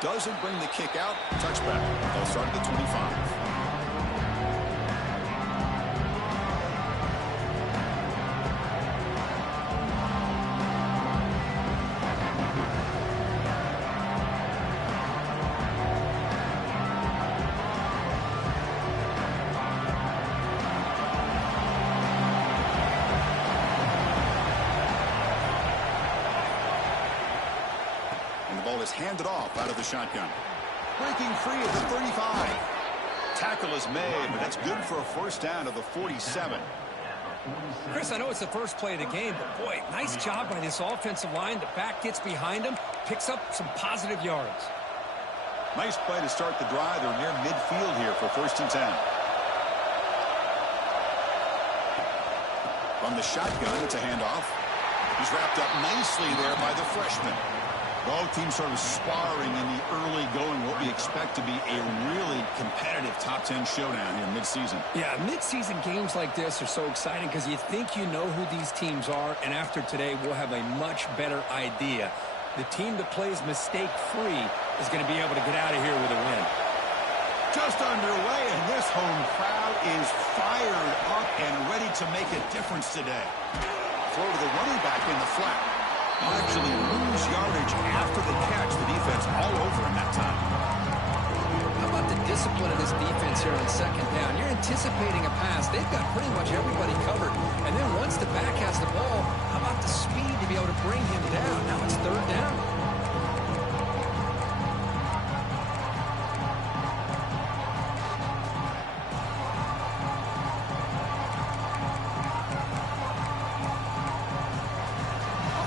Doesn't bring the kick out. Touchback. They'll start at the 25. Handed off out of the shotgun. Breaking free at the 35. Tackle is made, but that's good for a first down of the 47. Chris, I know it's the first play of the game, but boy, nice job by this offensive line. The back gets behind him, picks up some positive yards. Nice play to start the drive. They're near midfield here for 1st and 10. From the shotgun, it's a handoff. He's wrapped up nicely there by the freshman. Both teams sort of sparring in the early going, what we expect to be a really competitive top 10 showdown here mid-season. Yeah, mid-season games like this are so exciting because you think you know who these teams are, and after today we'll have a much better idea. The team that plays mistake-free is going to be able to get out of here with a win. Just underway, and this home crowd is fired up and ready to make a difference today. Throw to the running back in the flat. Actually lose yardage after the catch. The defense all over him that time. How about the discipline of this defense here on 2nd down? You're anticipating a pass. They've got pretty much everybody covered. And then once the back has the ball, how about the speed to be able to bring him down? Now it's 3rd down.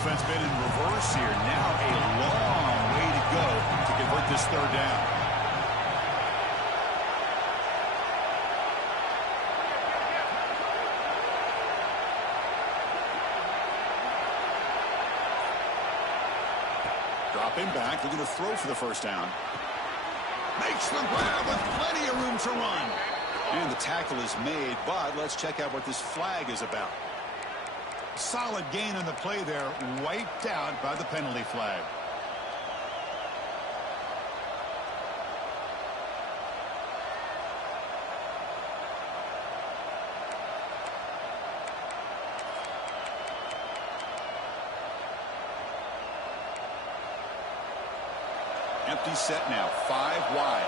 Offense been in reverse here. Now a long way to go to convert this 3rd down. Dropping back, looking to throw for the 1st down. Makes the grab with plenty of room to run. And the tackle is made, but let's check out what this flag is about. Solid gain on the play there, wiped out by the penalty flag. Empty set now, 5 wide.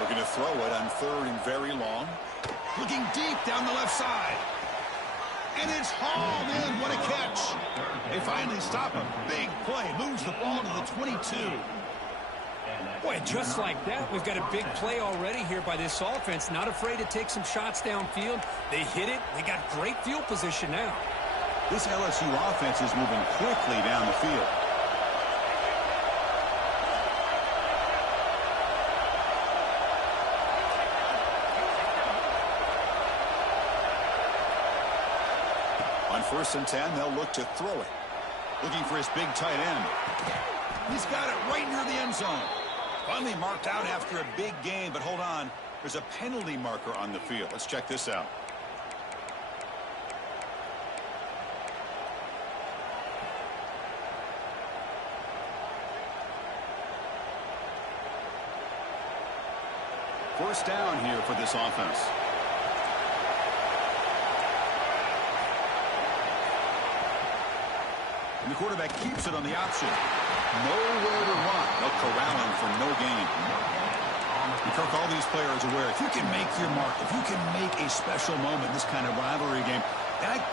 Looking to throw it on 3rd and very long. Looking deep down the left side. And it's hauled in. What a catch. They finally stop a big play. Moves the ball to the 22. Boy, just like that, we've got a big play already here by this offense. Not afraid to take some shots downfield. They hit it. They got great field position now. This LSU offense is moving quickly down the field. On 1st and 10, they'll look to throw it. Looking for his big tight end. He's got it right near the end zone. Finally marked out after a big gain, but hold on. There's a penalty marker on the field. Let's check this out. First down here for this offense. And the quarterback keeps it on the option. Nowhere to run. They'll corral him for no gain. And Kirk, all these players are aware, if you can make your mark, if you can make a special moment in this kind of rivalry game,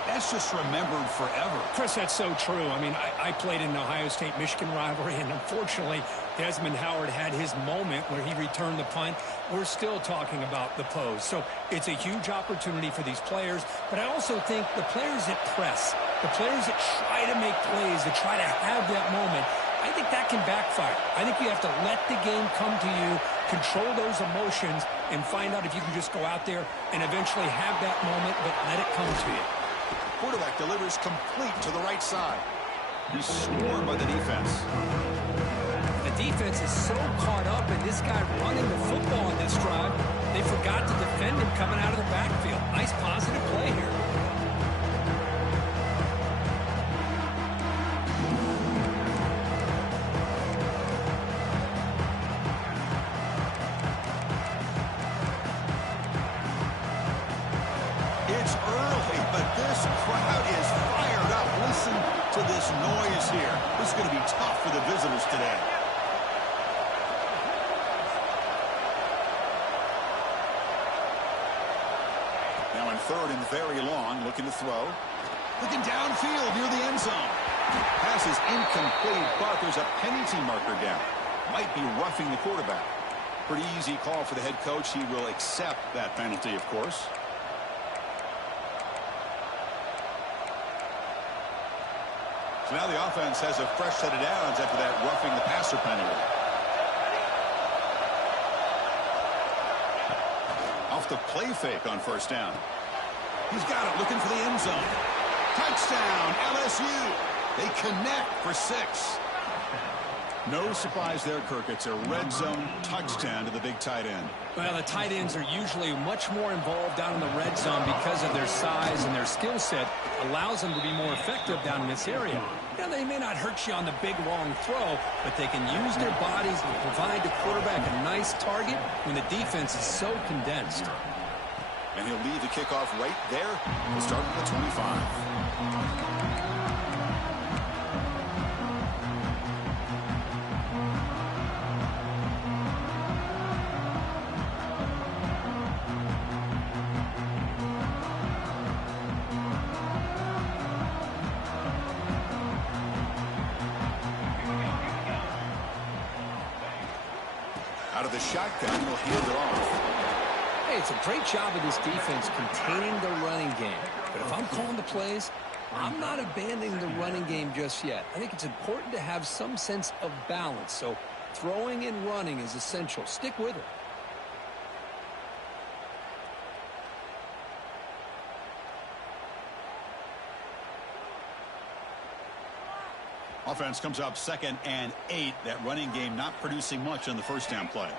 that's just remembered forever. Chris, that's so true. I mean, I played in the Ohio State-Michigan rivalry, and unfortunately, Desmond Howard had his moment where he returned the punt. We're still talking about the pose. So it's a huge opportunity for these players, but I also think the players that press, the players that try to make plays, that try to have that moment, I think that can backfire. I think you have to let the game come to you, control those emotions, and find out if you can just go out there and eventually have that moment, but let it come to you. Quarterback delivers complete to the right side. He's scored by the defense. The defense is so caught up in this guy running the football on this drive, they forgot to defend him coming out of the backfield. Nice positive play here. It's early, but this crowd is fired up. Listen to this noise here. This is going to be tough for the visitors today. Now in third and very long, looking to throw. Looking downfield near the end zone. Pass is incomplete, but there's a penalty marker down. Might be roughing the quarterback. Pretty easy call for the head coach. He will accept that penalty, of course. So now the offense has a fresh set of downs after that roughing the passer penalty. Off the play fake on first down. He's got it, looking for the end zone. Touchdown, LSU. They connect for 6. No surprise there, Kirk. It's a red zone touchdown to the big tight end. Well, the tight ends are usually much more involved down in the red zone because of their size and their skill set allows them to be more effective down in this area. Now, they may not hurt you on the big, long throw, but they can use their bodies to provide the quarterback a nice target when the defense is so condensed. And he'll leave the kickoff right there. We'll start with the 25. Out of the shotgun, he'll hand it off. Hey, it's a great job of this defense containing the running game. But if I'm calling the plays, I'm not abandoning the running game just yet. I think it's important to have some sense of balance. So throwing and running is essential. Stick with it. Offense comes up 2nd and 8. That running game not producing much on the first down play.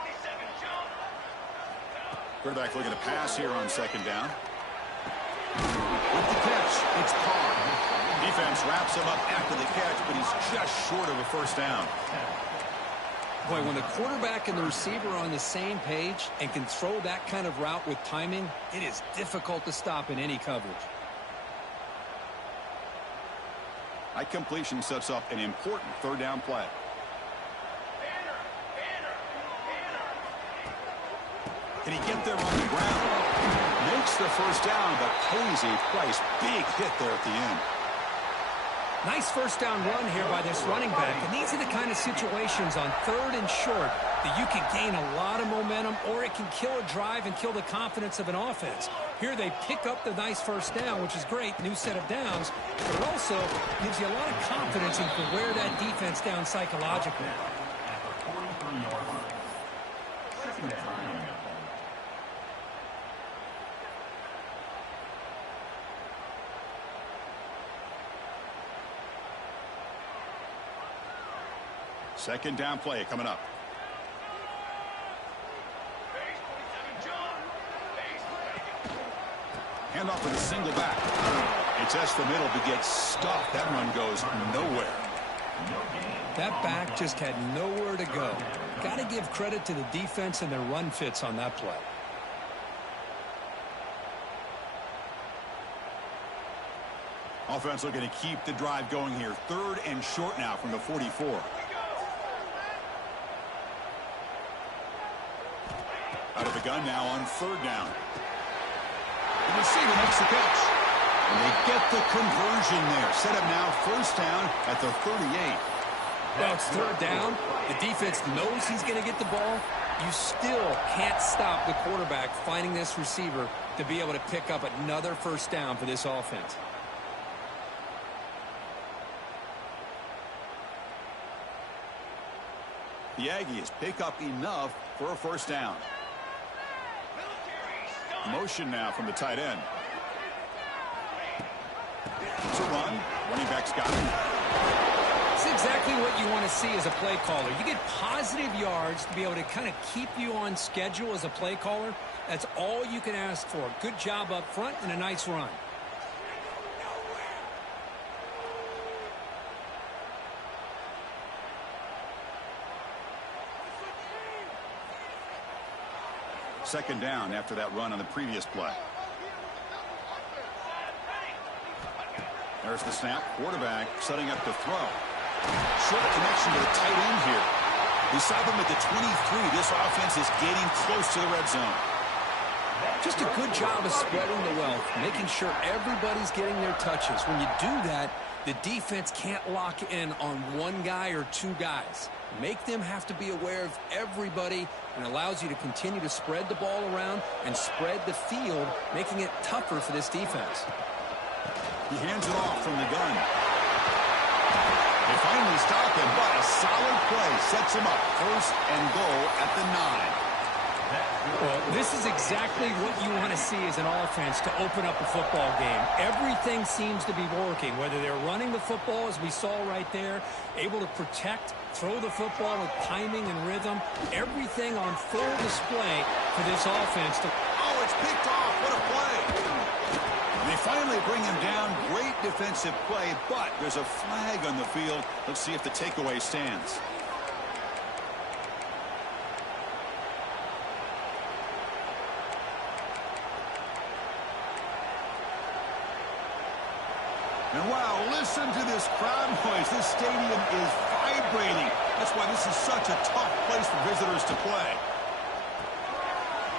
Quarterback looking to pass here on 2nd down. With the catch, it's Carr. Defense wraps him up after the catch, but he's just short of a first down. Boy, when the quarterback and the receiver are on the same page and can throw that kind of route with timing, it is difficult to stop in any coverage. That completion sets up an important third down play. Can he get there on the ground? Makes the first down, but pays a price. Big hit there at the end. Nice first down run here by this running back. And these are the kind of situations on 3rd and short that you can gain a lot of momentum, or it can kill a drive and kill the confidence of an offense. Here they pick up the nice first down, which is great, new set of downs, but it also gives you a lot of confidence in where that defense down psychologically. Second down play coming up. Hand off with a single back. It's S the middle to get stuffed. That run goes nowhere. That back just had nowhere to go. Got to give credit to the defense and their run fits on that play. Offense looking to keep the drive going here. 3rd and short now from the 44. Out of the gun now on 3rd down. The receiver makes the catch. And they get the conversion there. Set up now 1st down at the 38. Now it's 3rd down. The defense knows he's going to get the ball. You still can't stop the quarterback finding this receiver to be able to pick up another first down for this offense. The Aggies pick up enough for a first down. Motion now from the tight end. It's a run. Running back's got it. It's exactly what you want to see as a play caller. You get positive yards to be able to kind of keep you on schedule as a play caller. That's all you can ask for. Good job up front and a nice run. Second down after that run on the previous play. There's the snap. Quarterback setting up to throw. Short connection to the tight end here. We saw them at the 23. This offense is getting close to the red zone. Just a good job of spreading the wealth, making sure everybody's getting their touches. When you do that, the defense can't lock in on one guy or two guys. Make them have to be aware of everybody, and allows you to continue to spread the ball around and spread the field, making it tougher for this defense. He hands it off from the gun. They finally stop him, but a solid play sets him up. 1st and goal at the 9. Well, this is exactly what you want to see as an offense to open up a football game. Everything seems to be working, whether they're running the football, as we saw right there, able to protect, throw the football with timing and rhythm. Everything on full display for this offense. Oh, it's picked off. What a play. And they finally bring him down. Great defensive play, but there's a flag on the field. Let's see if the takeaway stands. And wow, listen to this crowd noise. This stadium is vibrating. That's why this is such a tough place for visitors to play.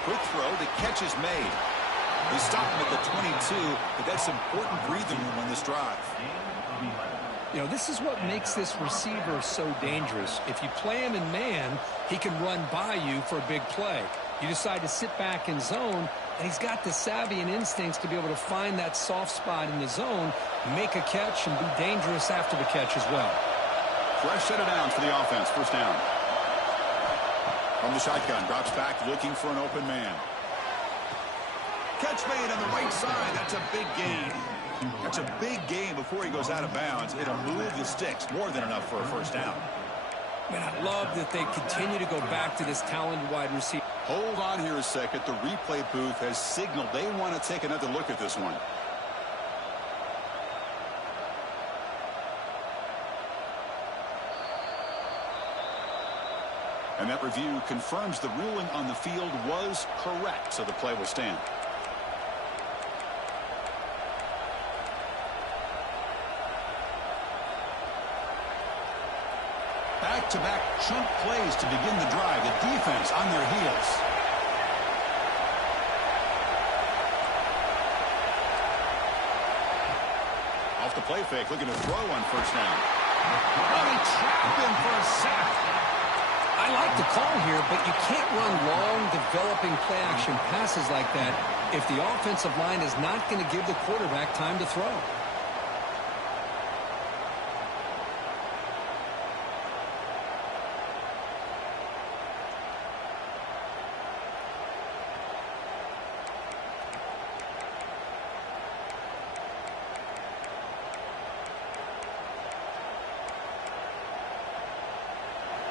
Quick throw. The catch is made. They stop him at the 22, but that's important breathing room on this drive. You know, this is what makes this receiver so dangerous. If you play him in man, he can run by you for a big play. You decide to sit back in zone, and he's got the savvy and instincts to be able to find that soft spot in the zone, make a catch, and be dangerous after the catch as well. Fresh set of downs for the offense. 1st down. From the shotgun, drops back looking for an open man. Catch made on the right side. That's a big gain. That's a big gain before he goes out of bounds. It'll move the sticks. More than enough for a 1st down. Man, I love that they continue to go back to this talented wide receiver. Hold on here a second. The replay booth has signaled they want to take another look at this one. And that review confirms the ruling on the field was correct, so the play will stand. Back-to-back chunk plays to begin the drive. The defense on their heels. Off the play fake, looking to throw on 1st down. Oh, they trap him for a sack. I like the call here, but you can't run long, developing play-action passes like that if the offensive line is not going to give the quarterback time to throw.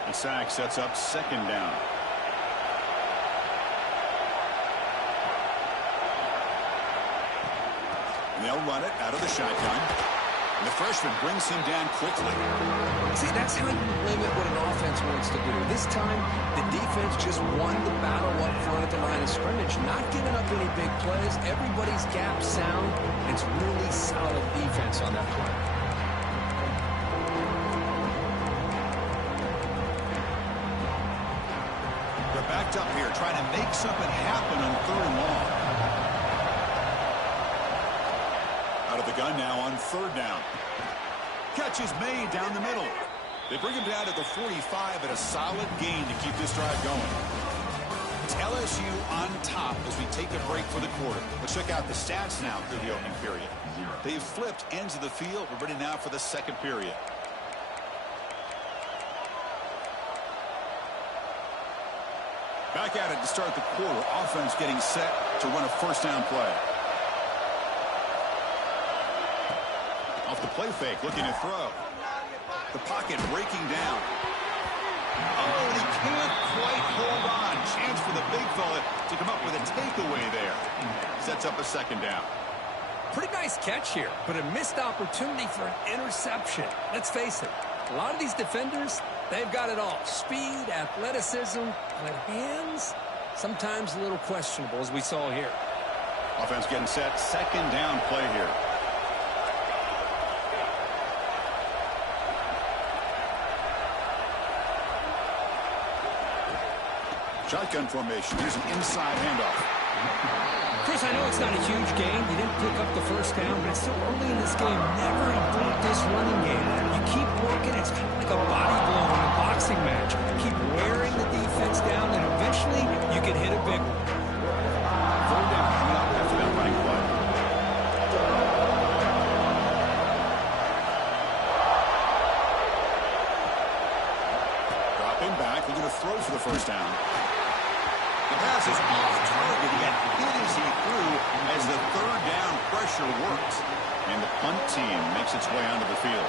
The sack sets up 2nd down. And they'll run it out of the shotgun. And the freshman brings him down quickly. See, that's how you limit what an offense wants to do. This time, the defense just won the battle up front at the line of scrimmage, not giving up any big plays. Everybody's gap sound. It's really solid defense on that play. Backed up here, trying to make something happen on 3rd and long. Out of the gun now on 3rd down. Catch is made down the middle. They bring him down at the 45 at a solid gain to keep this drive going. It's LSU on top as we take a break for the quarter. Let's check out the stats now through the opening period. They've flipped ends of the field. We're ready now for the 2nd period. Back at it to start the quarter. Offense getting set to run a 1st down play. Off the play fake, looking to throw. The pocket breaking down. Oh, and he can't quite hold on. Chance for the big fella to come up with a takeaway there. Sets up a 2nd down. Pretty nice catch here, but a missed opportunity for an interception. Let's face it, a lot of these defenders, they've got it all. Speed, athleticism, but hands, sometimes a little questionable, as we saw here. Offense getting set. 2nd down play here. Shotgun formation. Here's an inside handoff. Chris, I know it's not a huge gain. You didn't pick up the first down, but it's still early in this game. Never abort this running game. You keep working. It's kind of like a body blow in a boxing match. Keep wearing the defense down, and eventually you can hit a big one. Third down coming up after that running play. Dropping back. They're going to throw for the first down. The pass is off target. He got hit as he threw as the third down pressure worked. And the punt team makes its way onto the field.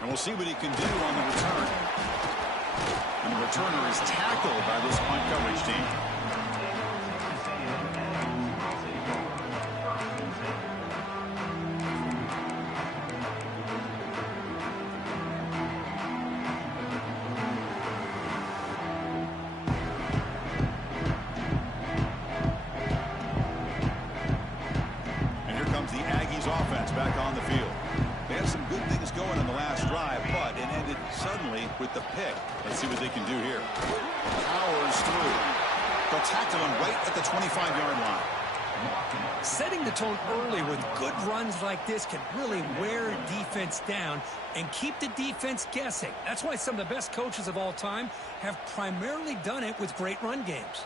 And we'll see what he can do on the return. And the returner is tackled by this punt coverage team. Back on the field. They had some good things going in the last drive, but it ended suddenly with the pick. Let's see what they can do here. Powers through. They'll tackle him right at the 25-yard line. Setting the tone early with good runs like this can really wear defense down and keep the defense guessing. That's why some of the best coaches of all time have primarily done it with great run games.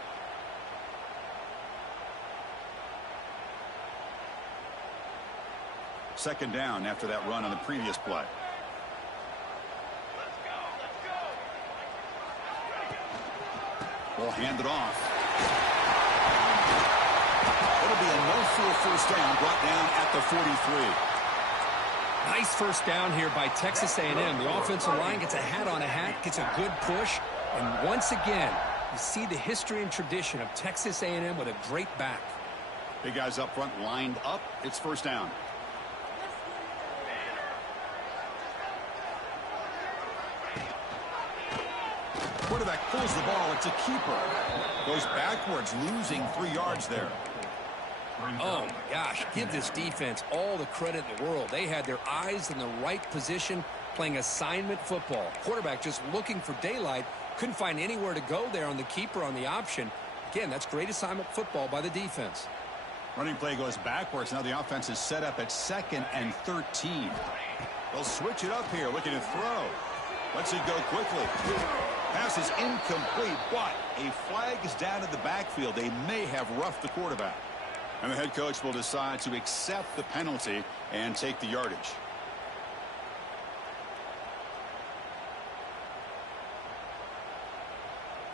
Second down after that run on the previous play. We'll hand it off. It'll be a no-full first down, brought down at the 43. Nice first down here by Texas A&M. The offensive line gets a hat on a hat, gets a good push, and once again, you see the history and tradition of Texas A&M with a great back. Big guys up front lined up. It's first down. Quarterback pulls the ball. It's a keeper. Goes backwards, losing 3 yards there. Oh, my gosh. Give this defense all the credit in the world. They had their eyes in the right position, playing assignment football. Quarterback just looking for daylight. Couldn't find anywhere to go there on the keeper on the option. Again, that's great assignment football by the defense. Running play goes backwards. Now the offense is set up at 2nd and 13. They'll switch it up here, looking to throw. Lets it go quickly. Pass is incomplete, but a flag is down in the backfield. They may have roughed the quarterback. And the head coach will decide to accept the penalty and take the yardage.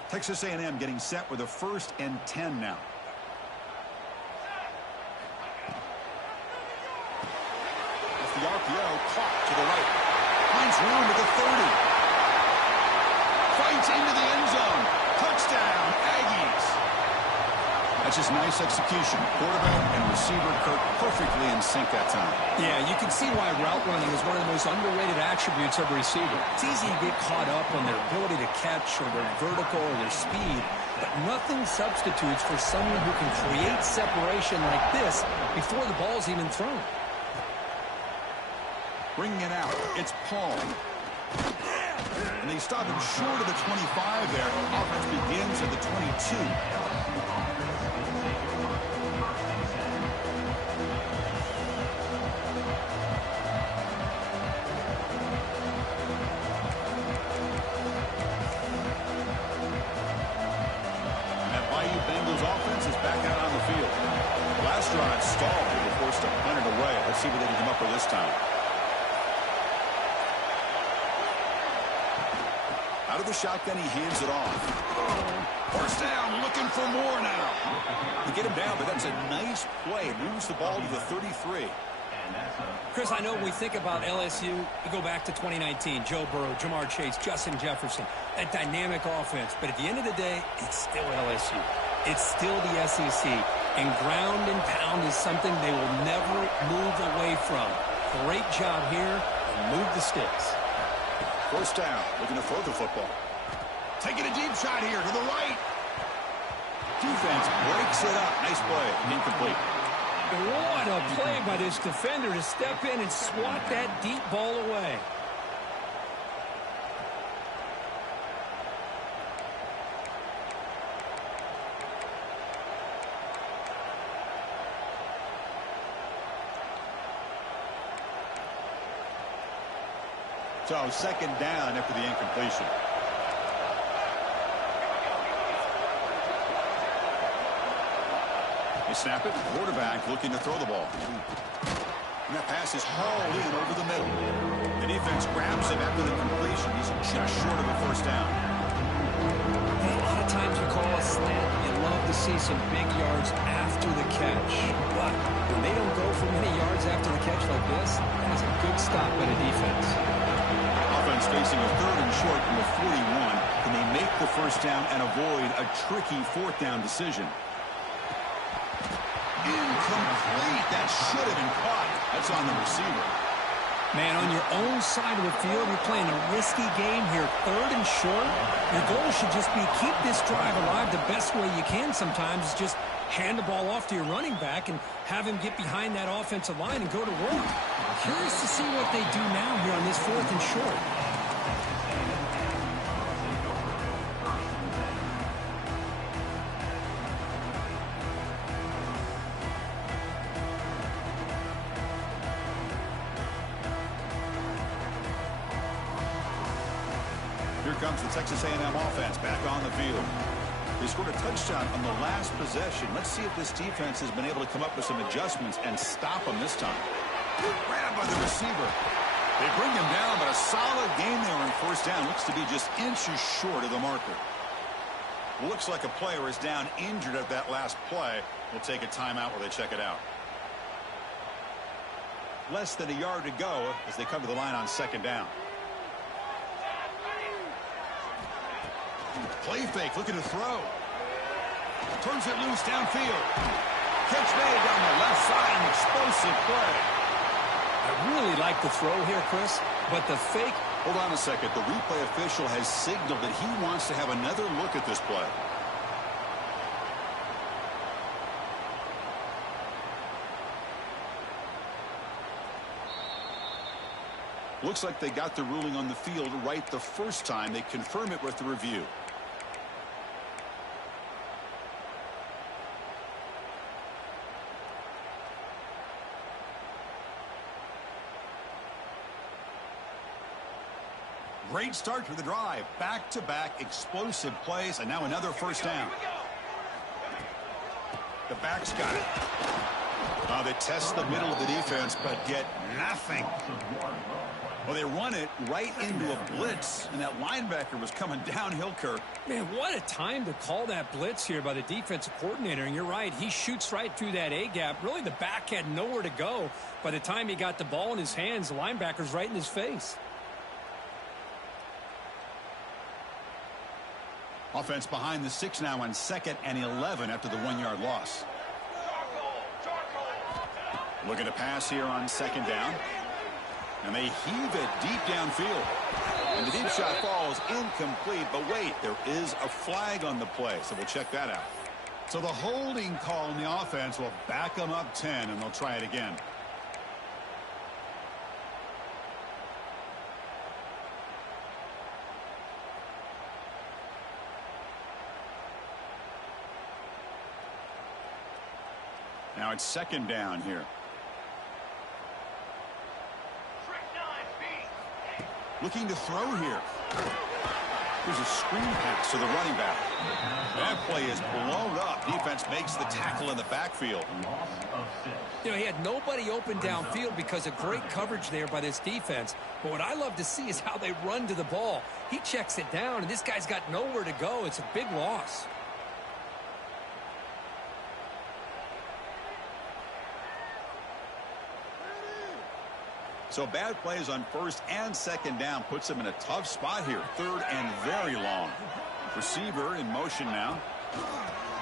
Texas A&M getting set with a 1st and 10 now. Off the RPO, caught to the right. Finds room at the 30. Fights into the end zone. Touchdown, Aggies. That's just nice execution. Quarterback and receiver Kirk perfectly in sync that time. Yeah, you can see why route running is one of the most underrated attributes of a receiver. It's easy to get caught up on their ability to catch or their vertical or their speed, but nothing substitutes for someone who can create separation like this before the ball's even thrown. Bringing it out, it's Paul. And they stop him short of the 25 there. Offense begins at the 22. Last drive stalled. They were forced to punt it away. Let's see what they can come up with this time. Out of the shotgun, he hands it off. First down, looking for more now. They get him down, but that's a nice play. Moves the ball to the 33. Chris, I know when we think about LSU, we go back to 2019. Joe Burrow, Jamar Chase, Justin Jefferson, that dynamic offense. But at the end of the day, it's still LSU. It's still the SEC. And ground and pound is something they will never move away from. Great job here, and move the sticks. First down, looking to throw the football. Taking a deep shot here to the right. Defense breaks it up. Nice play. Incomplete. What a play by this defender to step in and swat that deep ball away. So second down after the incompletion. They snap it. Quarterback looking to throw the ball. And that pass is hauled in over the middle. The defense grabs him after the completion. He's just short of a first down. A lot of times you call a slant, you love to see some big yards after the catch. But when they don't go for many yards after the catch like this, that is a good stop by the defense. Offense facing a third and short from the 41. Can they make the first down and avoid a tricky fourth down decision? Incomplete. That should have been caught. That's on the receiver. Man, on your own side of the field, you're playing a risky game here. Third and short. Your goal should just be keep this drive alive the best way you can sometimes. Is just hand the ball off to your running back and have him get behind that offensive line and go to work. Curious to see what they do now here on this fourth and short. Here comes the Texas A&M offense back on the field. They scored a touchdown on the last possession. Let's see if this defense has been able to come up with some adjustments and stop them this time. Grabbed by the receiver. They bring him down, but a solid game there on first down. Looks to be just inches short of the marker. Looks like a player is down injured at that last play. We'll take a timeout while they check it out. Less than a yard to go as they come to the line on second down. Play fake, looking to throw. Turns it loose downfield. Catch made down the left side, an explosive play. I really like the throw here, Chris, but the fake. Hold on a second. The replay official has signaled that he wants to have another look at this play. Looks like they got the ruling on the field right the first time. They confirm it with the review. Great start to the drive. Back-to-back explosive plays, and now another first down. The back's got it. They test the middle of the defense, but get nothing. Well, they run it right into a blitz, and that linebacker was coming downhill, Kirk. Man, what a time to call that blitz here by the defensive coordinator. And you're right, he shoots right through that A-gap. Really, the back had nowhere to go. By the time he got the ball in his hands, the linebacker's right in his face. Offense behind the 6 now on 2nd and 11 after the 1-yard loss. Looking to pass here on 2nd down. And they heave it deep downfield. And the deep shot falls incomplete. But wait, there is a flag on the play, so we'll check that out. So the holding call in the offense will back them up 10, and they'll try it again. Now it's 2nd down here. Looking to throw here. There's a screen pass to the running back. That play is blown up. Defense makes the tackle in the backfield. You know, he had nobody open downfield because of great coverage there by this defense. But what I love to see is how they run to the ball. He checks it down, and this guy's got nowhere to go. It's a big loss. So bad plays on 1st and 2nd down puts them in a tough spot here. 3rd and very long. Receiver in motion now.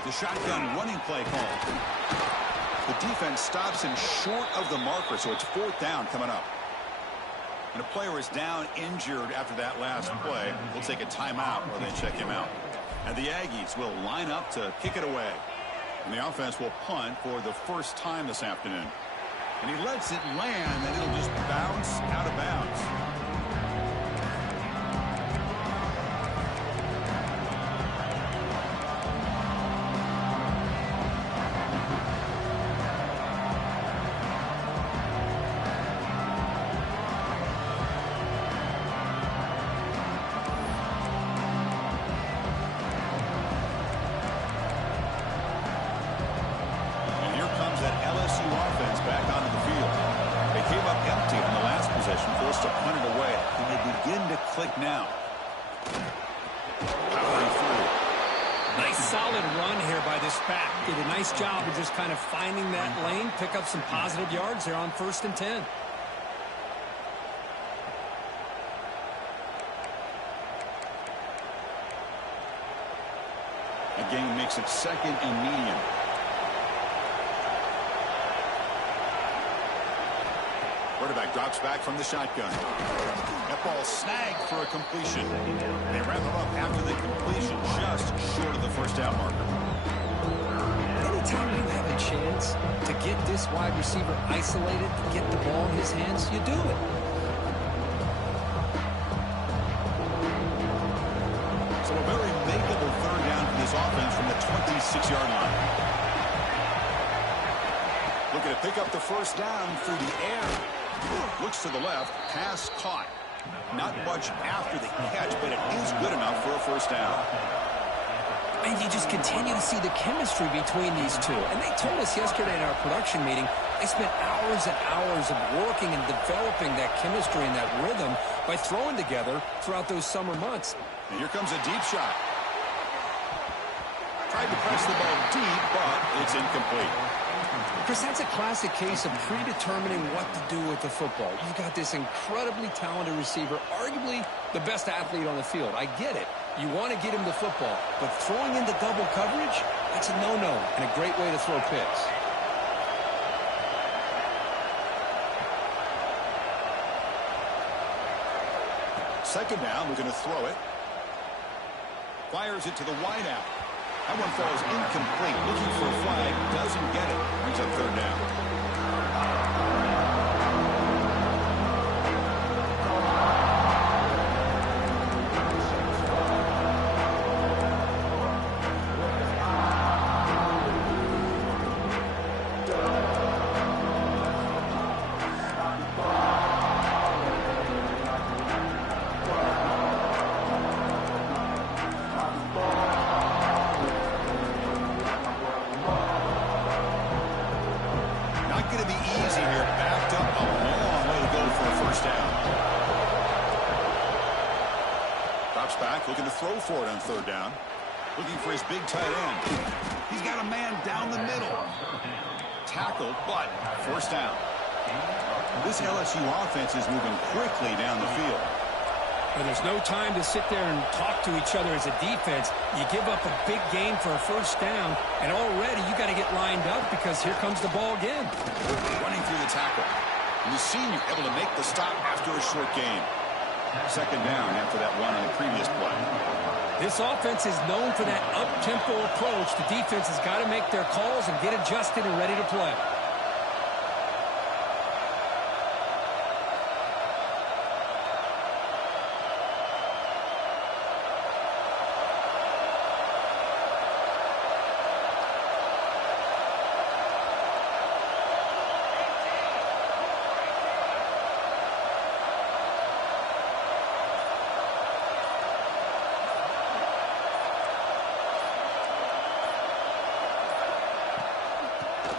The shotgun running play call. The defense stops him short of the marker, so it's 4th down coming up. And a player is down injured after that last play. We'll take a timeout while they check him out. And the Aggies will line up to kick it away. And the offense will punt for the first time this afternoon. And he lets it land, and it'll just bounce out of bounds. That LSU offense back onto the field. They came up empty on the last possession, forced to punt it away. And they begin to click now. Powering through. Nice solid run here by this back. Did a nice job of just kind of finding that lane, pick up some positive yards there on 1st and 10. The game makes it 2nd and medium. Quarterback drops back from the shotgun. That ball snagged for a completion. They wrap him up after the completion, just short of the first down marker. Anytime you have a chance to get this wide receiver isolated, to get the ball in his hands, you do it. So a very makeable 3rd down for this offense from the 26-yard line. Looking to pick up the first down through the air. Looks to the left, pass caught. Not much after the catch, but it is good enough for a first down. And you just continue to see the chemistry between these two. And they told us yesterday in our production meeting, they spent hours and hours of working and developing that chemistry and that rhythm by throwing together throughout those summer months. And here comes a deep shot. Tried to press the ball deep, but it's incomplete. Chris, that's a classic case of predetermining what to do with the football. You've got this incredibly talented receiver, arguably the best athlete on the field. I get it. You want to get him the football, but throwing into double coverage, that's a no-no and a great way to throw picks. Second down, we're going to throw it. Fires it to the wideout. That one falls incomplete. Looking for a flag. Doesn't get it. Brings up 3rd down. Looking to throw for it on 3rd down. Looking for his big tight end. He's got a man down the middle. Tackled, but forced down. This LSU offense is moving quickly down the field. Well, there's no time to sit there and talk to each other as a defense. You give up a big gain for a first down, and already you got to get lined up because here comes the ball again. Running through the tackle. And the senior able to make the stop after a short gain. Second down after that run on the previous play. This offense is known for that up-tempo approach. The defense has got to make their calls and get adjusted and ready to play.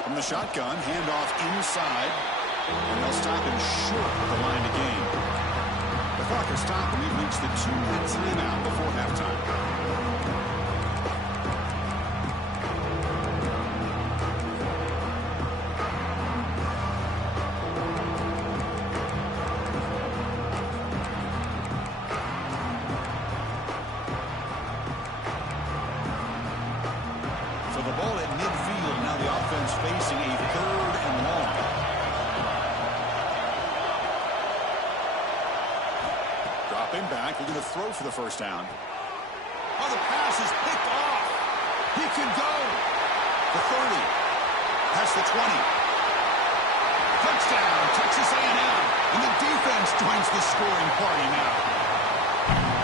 From the shotgun, handoff inside, and they'll stop him short of the line to gain. The clock is stopped, and we've reached the 2-minute timeout before halftime. So the ball at midfield, now the offense facing a 3rd and long. Dropping back, we're going to throw for the first down. Oh, the pass is picked He can go. The 30. Past the 20. Touchdown, Texas A&M. And the defense joins the scoring party now.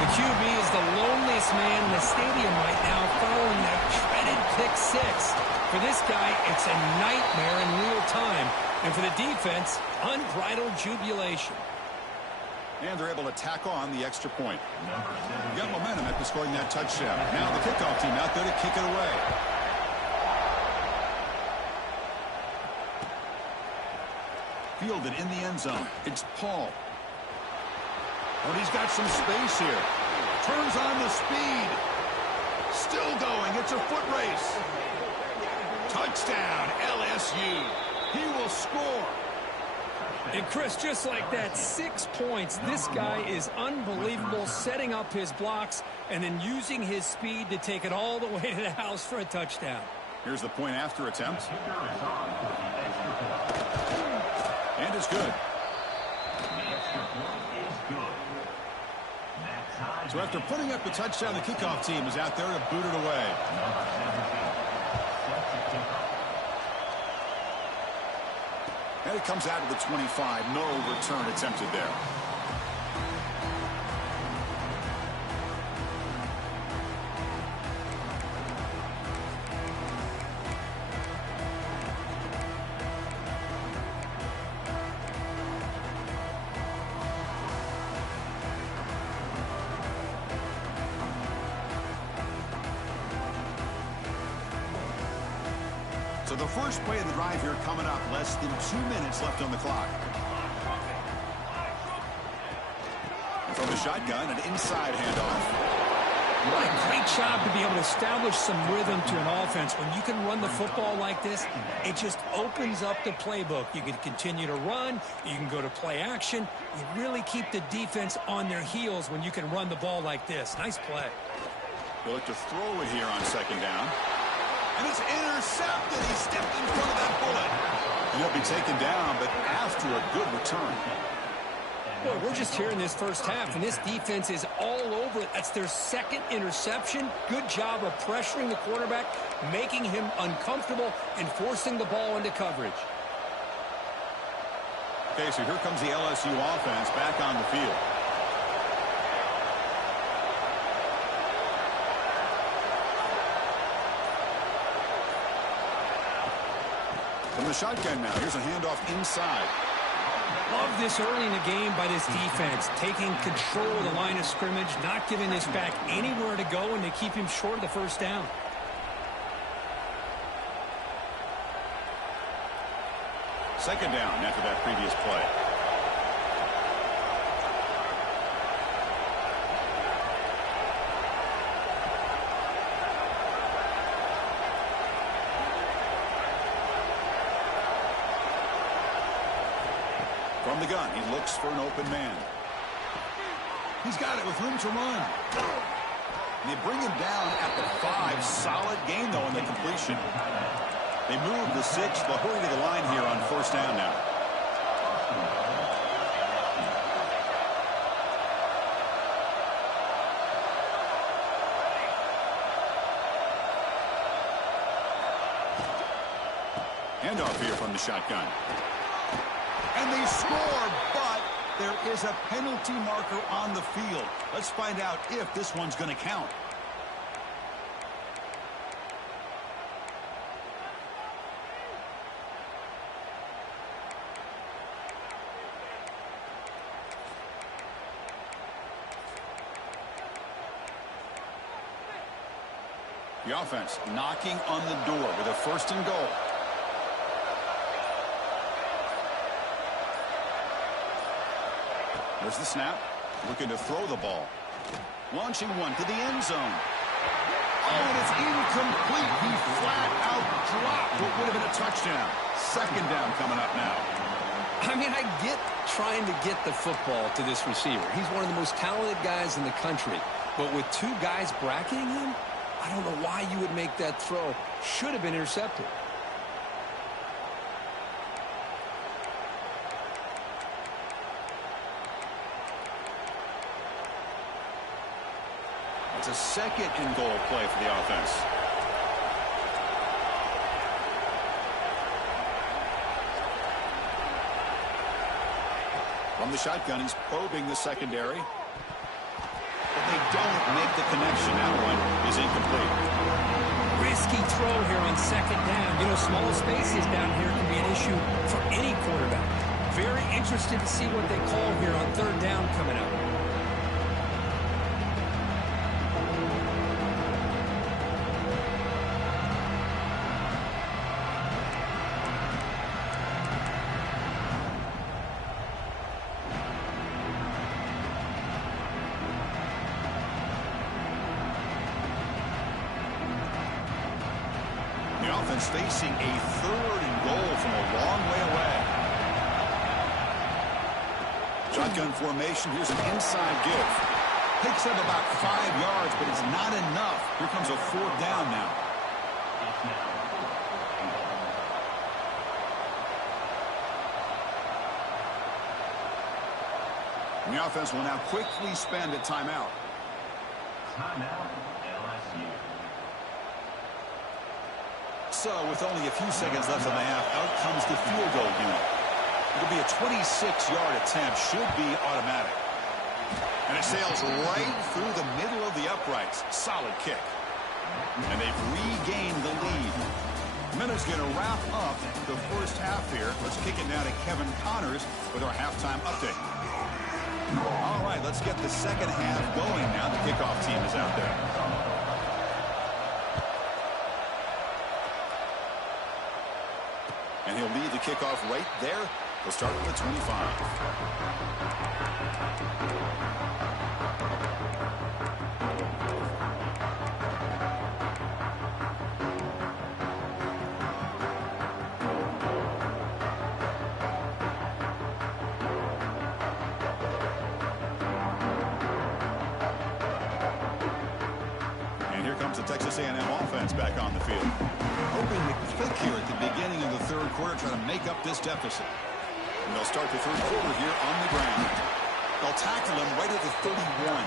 The QB is the loneliest man in the stadium right now following that dreaded pick six. For this guy, it's a nightmare in real time. And for the defense, unbridled jubilation. And they're able to tack on the extra point. Got momentum after scoring that touchdown. Now the kickoff team out there to kick it away. Fielded in the end zone. It's Paul. But he's got some space here. Turns on the speed. Still going. It's a foot race. Touchdown, LSU. He will score. And Chris, just like that, 6 points. This guy is unbelievable, setting up his blocks and then using his speed to take it all the way to the house for a touchdown. Here's the point after attempt. And it's good. So after putting up the touchdown, the kickoff team is out there to boot it away. And it comes out of the 25. No return attempted there. So the first play of the drive here coming up. Less than 2 minutes left on the clock. And from the shotgun, an inside handoff. What a great job to be able to establish some rhythm to an offense. When you can run the football like this, it just opens up the playbook. You can continue to run. You can go to play action. You really keep the defense on their heels when you can run the ball like this. Nice play. They look to throw it here on second down. And it's intercepted. He stepped in front of that bullet. And he'll be taken down, but after a good return. Well, we're just here in this first half, and this defense is all over it. That's their second interception. Good job of pressuring the quarterback, making him uncomfortable, and forcing the ball into coverage. Okay, so here comes the LSU offense back on the field. From the shotgun now, here's a handoff inside. Love this early in the game by this defense, taking control of the line of scrimmage, not giving this back anywhere to go, and they keep him short of the first down. Second down after that previous play. From the gun, he looks for an open man. He's got it with room to run. And they bring him down at the 5. Solid gain, though, in the completion. They move the 6. They'll hurry to the line here on first down now. Handoff here from the shotgun. And they score, but there is a penalty marker on the field. Let's find out if this one's going to count. The offense knocking on the door with a first and goal. There's the snap. Looking to throw the ball. Launching one to the end zone. Oh, and it's incomplete. He flat out dropped what would have been a touchdown. Second down coming up now. I mean, I get trying to get the football to this receiver. He's one of the most talented guys in the country. But with 2 guys bracketing him, I don't know why you would make that throw. Should have been intercepted. It's a second and goal play for the offense. From the shotgun, he's probing the secondary. But they don't make the connection. That one is incomplete. Risky throw here on second down. You know, small spaces down here can be an issue for any quarterback. Very interested to see what they call here on third down coming up. The offense facing a third and goal from a long way away. Shotgun formation. Here's an inside give. Picks up about 5 yards, but it's not enough. Here comes a fourth down now. And the offense will now quickly spend a timeout. Timeout, LSU. So, with only a few seconds left in the half, out comes the field goal unit. It'll be a 26-yard attempt. Should be automatic. And it sails right through the middle of the uprights. Solid kick. And they've regained the lead. Miller's going to wrap up the first half here. Let's kick it now to Kevin Connors with our halftime update. All right, let's get the second half going now. The kickoff team is out there. And he'll lead the kickoff right there. He'll start with the 25. And here comes the Texas A&M offense back on the field. Hoping to click here at the beginning of the third quarter, trying to make up this deficit. And they'll start the third quarter here on the ground. They'll tackle him right at the 31.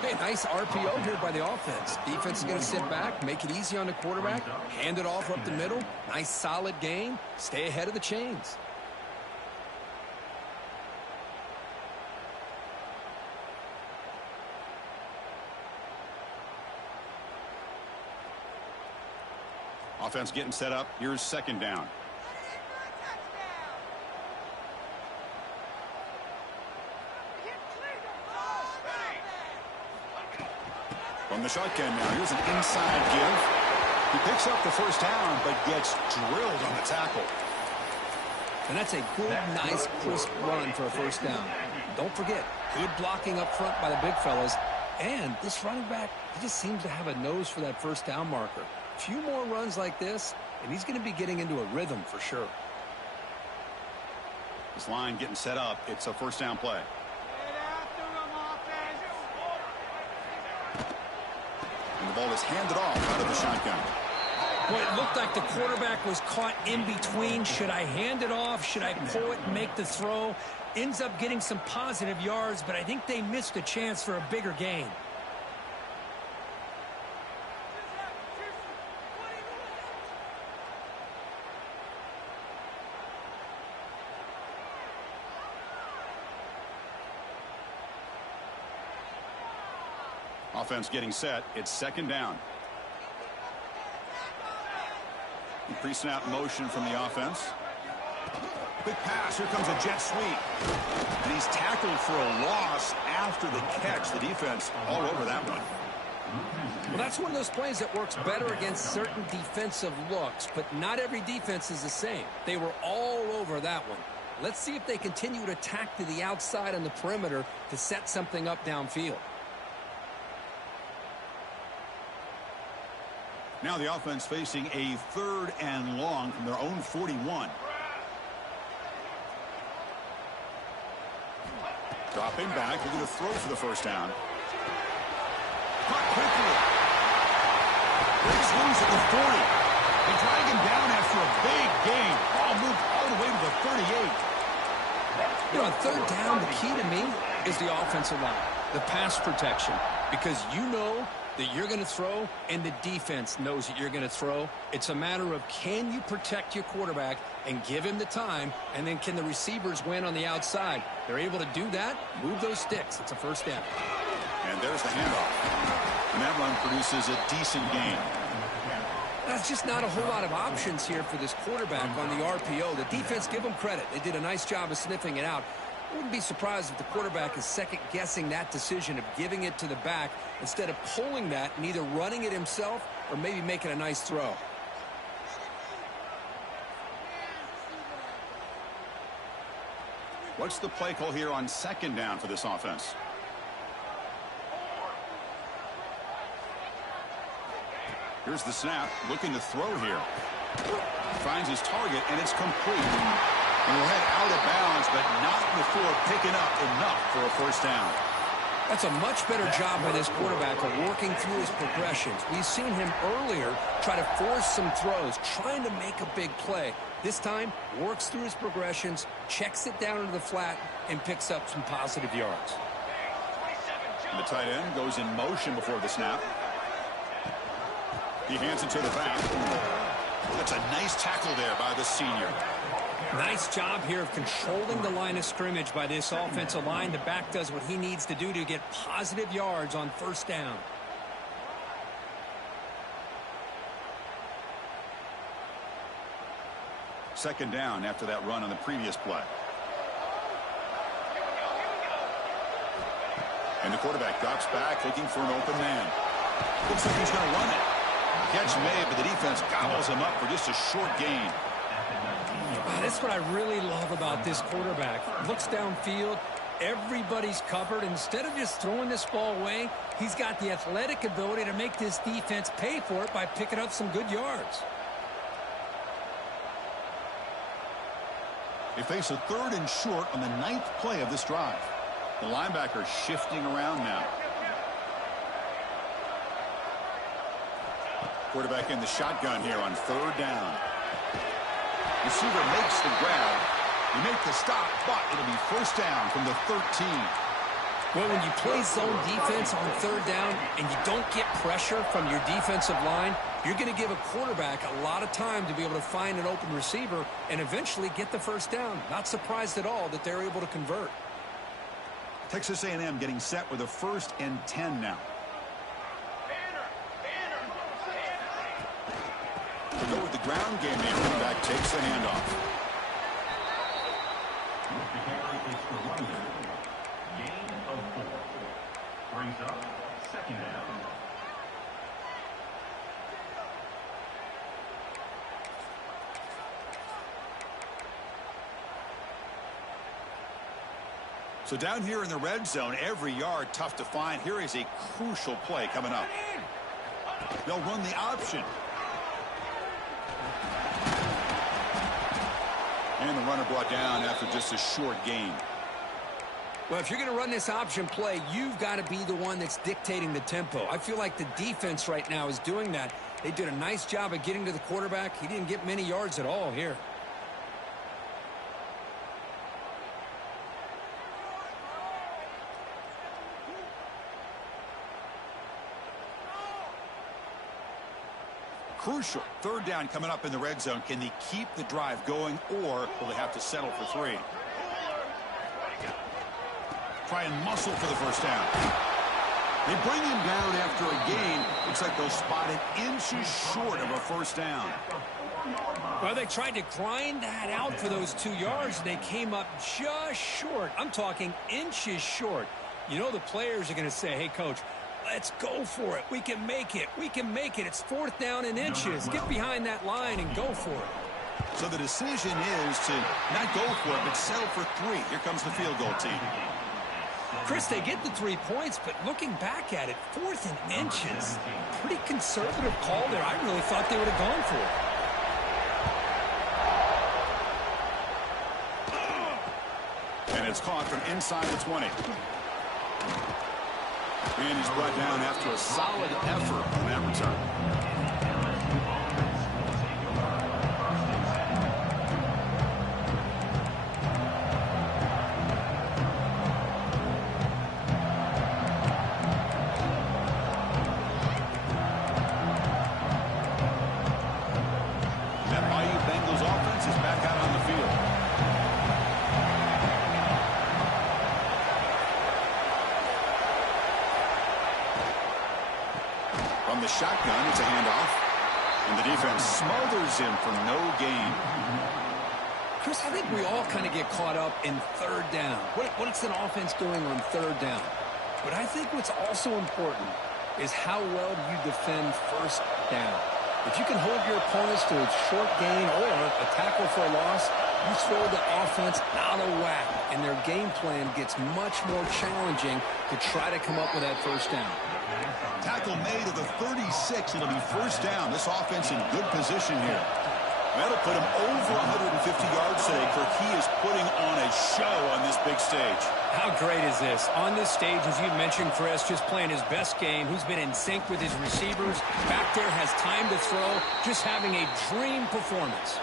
Hey, nice RPO here by the offense. Defense is going to sit back, make it easy on the quarterback, hand it off up the middle. Nice solid gain. Stay ahead of the chains. Offense getting set up. Here's second down. From the shotgun now. Here's an inside give. He picks up the first down, but gets drilled on the tackle. And that's a good, nice, crisp run for a first down. Don't forget, good blocking up front by the big fellas. And this running back, he just seems to have a nose for that first down marker. A few more runs like this, and he's going to be getting into a rhythm for sure. This line getting set up. It's a first down play. And the ball is handed off out of the shotgun. Boy, it looked like the quarterback was caught in between. Should I hand it off? Should I pull it and make the throw? Ends up getting some positive yards, but I think they missed a chance for a bigger gain. Offense getting set. It's second down. Pre-snap motion from the offense. Quick pass. Here comes a jet sweep. And he's tackled for a loss after the catch. The defense all over that one. Well, that's one of those plays that works better against certain defensive looks, but not every defense is the same. They were all over that one. Let's see if they continue to attack to the outside on the perimeter to set something up downfield. Now the offense facing a third and long from their own 41. Dropping back, looking to throw for the first down. Caught quickly. Breaks loose at the 40. They drag him down after a big gain. Ball moved all the way to the 38. You know, on third down, the key to me is the offensive line, the pass protection, because you know that you're going to throw, and the defense knows that you're going to throw. It's a matter of, can you protect your quarterback and give him the time, and then can the receivers win on the outside? They're able to do that, move those sticks. It's a first down. And there's the handoff. And that run produces a decent gain. That's just not a whole lot of options here for this quarterback on the RPO. The defense, give them credit. They did a nice job of sniffing it out. I wouldn't be surprised if the quarterback is second-guessing that decision of giving it to the back instead of pulling that and either running it himself or maybe making a nice throw. What's the play call here on second down for this offense? Here's the snap, looking to throw here. Finds his target, and it's complete. And we'll head out of bounds, but not before picking up enough for a first down. That's a much better job by this quarterback of working through his progressions. We've seen him earlier try to force some throws, trying to make a big play. This time, works through his progressions, checks it down into the flat, and picks up some positive yards. And the tight end goes in motion before the snap. He hands it to the back. That's a nice tackle there by the senior. Nice job here of controlling the line of scrimmage by this offensive line. The back does what he needs to do to get positive yards on first down. Second down after that run on the previous play. And the quarterback drops back looking for an open man. Looks like he's going to run it. Catch made, but the defense gobbles him up for just a short gain. That's what I really love about this quarterback. Looks downfield. Everybody's covered. Instead of just throwing this ball away, he's got the athletic ability to make this defense pay for it by picking up some good yards. They face a third and short on the 9th play of this drive. The linebacker shifting around now. Quarterback in the shotgun here on third down. Receiver makes the grab. You make the stop, but it'll be first down from the 13. Well, when you play zone defense on third down and you don't get pressure from your defensive line, you're going to give a quarterback a lot of time to be able to find an open receiver and eventually get the first down. Not surprised at all that they're able to convert. Texas A&M getting set with a 1st and 10 now. To go with the ground game, the running back takes the handoff. Gain of 4. Brings up second down. So down here in the red zone, every yard tough to find. Here is a crucial play coming up. They'll run the option. And the runner brought down after just a short gain. Well, if you're going to run this option play, you've got to be the one that's dictating the tempo. I feel like the defense right now is doing that. They did a nice job of getting to the quarterback. He didn't get many yards at all here. Crucial. Third down coming up in the red zone. Can they keep the drive going, or will they have to settle for 3? Try and muscle for the first down. They bring him down after a gain. Looks like they'll spot it inches short of a first down. Well, they tried to grind that out for those 2 yards, and they came up just short. I'm talking inches short. You know the players are going to say, hey, Coach, let's go for it. We can make it. We can make it. It's 4th down and inches. Get behind that line and go for it. So the decision is to not go for it, but settle for 3. Here comes the field goal team. Chris, they get the 3 points, but looking back at it, 4th and inches. Pretty conservative call there. I really thought they would have gone for it. And it's caught from inside the 20. And he's brought down after a solid effort on that return. the shotgun. It's a handoff. And the defense smothers him for no gain. Chris, I think we all kind of get caught up in third down. What's an offense doing on third down? But I think what's also important is how well do you defend first down. If you can hold your opponents to a short gain or a tackle for a loss, you throw the offense out of whack, and their game plan gets much more challenging to try to come up with that first down. Tackle made of the 36. It'll be first down. This offense in good position here. That'll put him over 150 yards today, Kirk. He is putting on a show on this big stage. How great is this? On this stage, as you mentioned, Chris, just playing his best game. He's been in sync with his receivers. Back there, has time to throw. Just having a dream performance.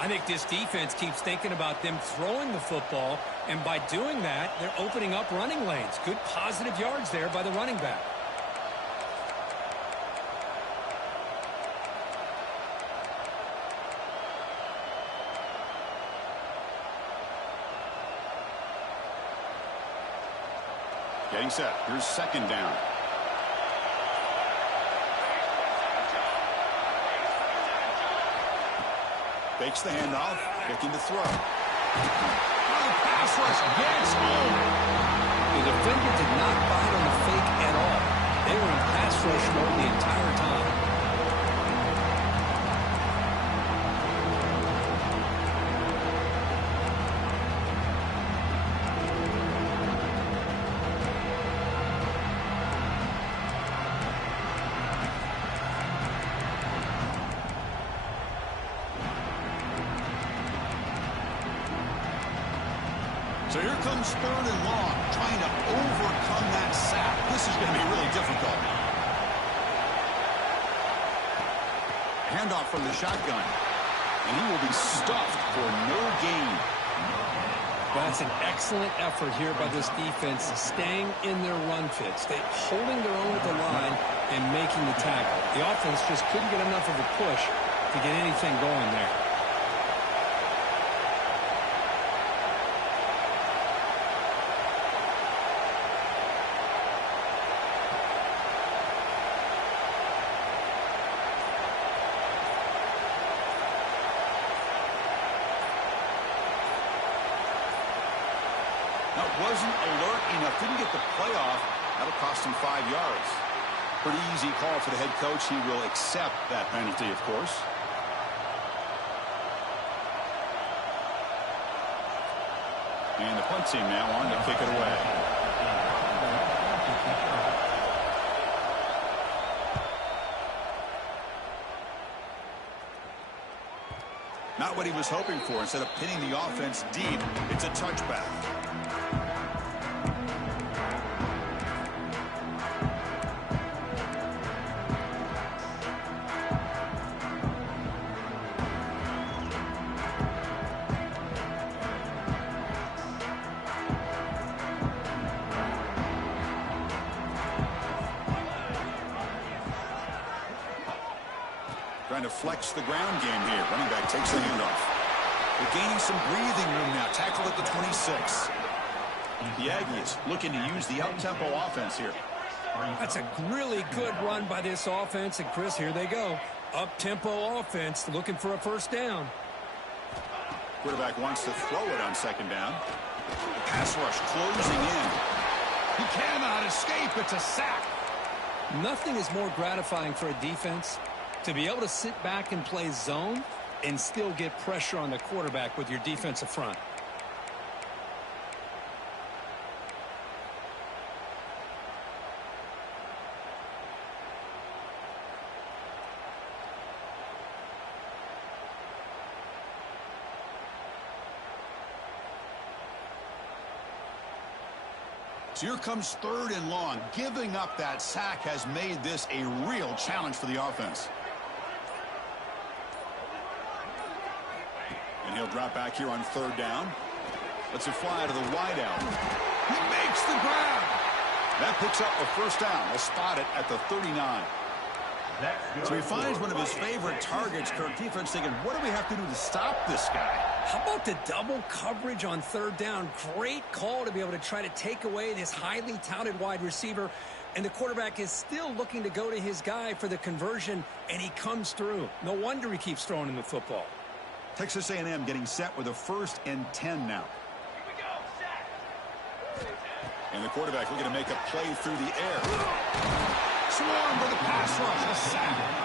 I think this defense keeps thinking about them throwing the football, and by doing that, they're opening up running lanes. Good positive yards there by the running back. Getting set. Here's second down. Fakes the handoff. Looking to throw. Oh, pass rush gets home. The defender did not bite on the fake at all. They were in pass rush mode the entire time. So here comes third and long, trying to overcome that sack. This is going to be really difficult. Handoff from the shotgun. And he will be stuffed for no gain. That's an excellent effort here by this defense, staying in their run fits. They holding their own at the line and making the tackle. The offense just couldn't get enough of a push to get anything going there. Now, wasn't alert enough, didn't get the play off. That'll cost him 5 yards. Pretty easy call for the head coach. He will accept that penalty, of course. And the punt team now on to kick it away. Not what he was hoping for. Instead of pinning the offense deep, it's a touchback. Trying to flex the ground game here. Running back takes the handoff. They're gaining some breathing room now. Tackled at the 26. The Aggies looking to use the up-tempo offense here. That's a really good run by this offense. And, Chris, here they go. Up-tempo offense looking for a first down. Quarterback wants to throw it on second down. Pass rush closing in. He cannot escape. It's a sack. Nothing is more gratifying for a defense to be able to sit back and play zone and still get pressure on the quarterback with your defensive front. So here comes third and long. Giving up that sack has made this a real challenge for the offense. And he'll drop back here on third down. Lets it fly to the wideout. He makes the grab. That picks up a first down. They'll spot it at the 39. So he finds one of his favorite targets. Kirk, defense thinking, what do we have to do to stop this guy? How about the double coverage on third down? Great call to be able to try to take away this highly touted wide receiver. And the quarterback is still looking to go to his guy for the conversion, and he comes through. No wonder he keeps throwing him the football. Texas A&M getting set with a 1st and 10 now. And the quarterback looking to make a play through the air. Swarm for the pass rush, a sack.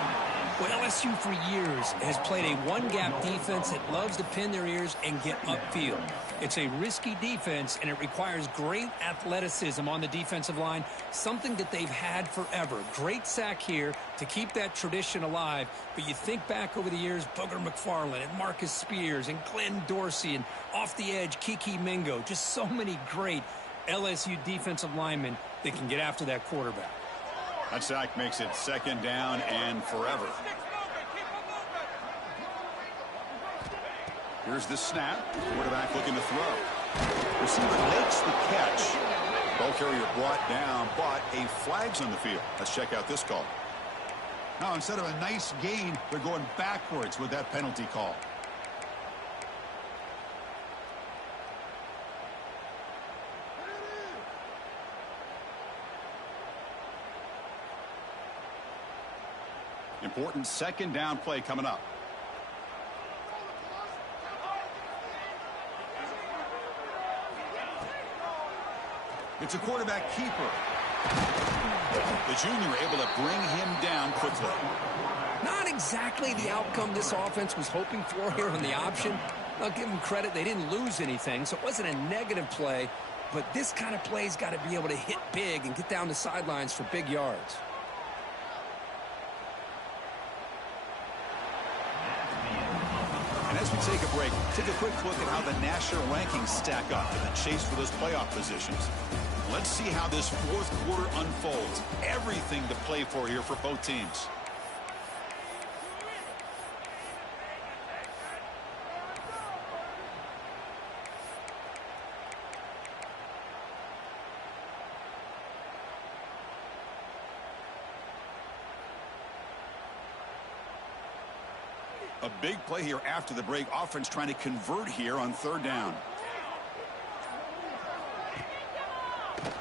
Well, LSU for years has played a one-gap defense that loves to pin their ears and get upfield. It's a risky defense, and it requires great athleticism on the defensive line, something that they've had forever. Great sack here to keep that tradition alive. But you think back over the years, Booger McFarland and Marcus Spears and Glenn Dorsey, and off the edge, Kiki Mingo. Just so many great LSU defensive linemen that can get after that quarterback. That sack makes it 2nd down and forever. Here's the snap. Quarterback looking to throw. Receiver makes the catch. Ball carrier brought down, but a flag's on the field. Let's check out this call. Now, instead of a nice gain, they're going backwards with that penalty call. Important 2nd down play coming up. It's a quarterback keeper. The junior able to bring him down quickly. Not exactly the outcome this offense was hoping for here on the option. I'll give them credit. They didn't lose anything, so it wasn't a negative play. But this kind of play's got to be able to hit big and get down the sidelines for big yards. And as we take a break, take a quick look at how the national rankings stack up in the chase for those playoff positions. Let's see how this 4th quarter unfolds. Everything to play for here for both teams. A big play here after the break. Offense trying to convert here on 3rd down.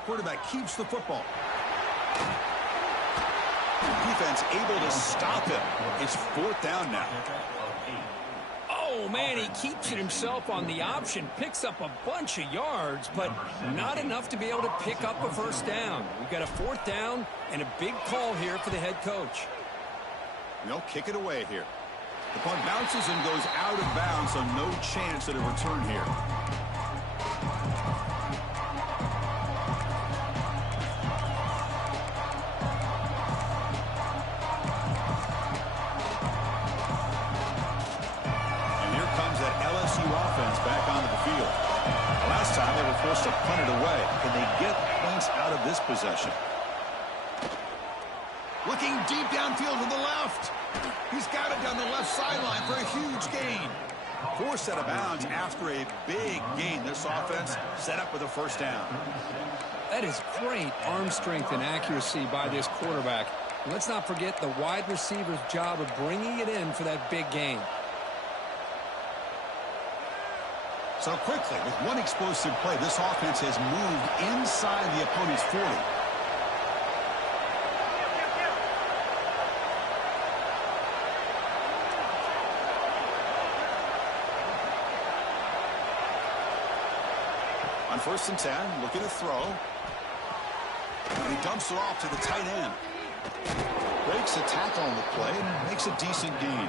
Quarterback keeps the football. Defense able to stop him. It's 4th down now. Oh, man, he keeps it himself on the option. Picks up a bunch of yards, but not enough to be able to pick up a 1st down. We've got a 4th down and a big call here for the head coach. They'll kick it away here. The punt bounces and goes out of bounds, so no chance at a return here. And here comes that LSU offense back onto the field. Last time they were forced to punt it away. Can they get points out of this possession? Looking deep downfield to the left. He's got it down the left sideline for a huge gain. Forced out of bounds after a big gain. This offense set up with a 1st down. That is great arm strength and accuracy by this quarterback. And let's not forget the wide receiver's job of bringing it in for that big gain. So quickly, with one explosive play, this offense has moved inside the opponent's 40. On 1st and 10, looking to throw. And he dumps it off to the tight end. Breaks a tackle on the play and makes a decent gain.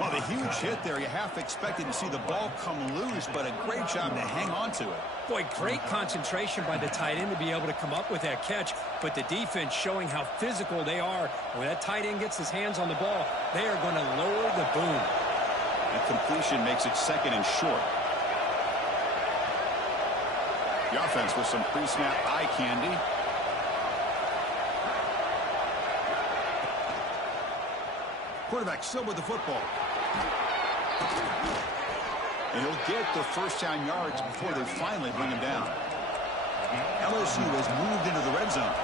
Well, the huge hit there, you half expected to see the ball come loose, but a great job to hang on to it. Boy, great concentration by the tight end to be able to come up with that catch, but the defense showing how physical they are. When that tight end gets his hands on the ball, they are going to lower the boom. And completion makes it 2nd and short. The offense with some pre-snap eye candy. Quarterback still with the football. And he'll get the 1st down yards before they finally bring him down. LSU has moved into the red zone.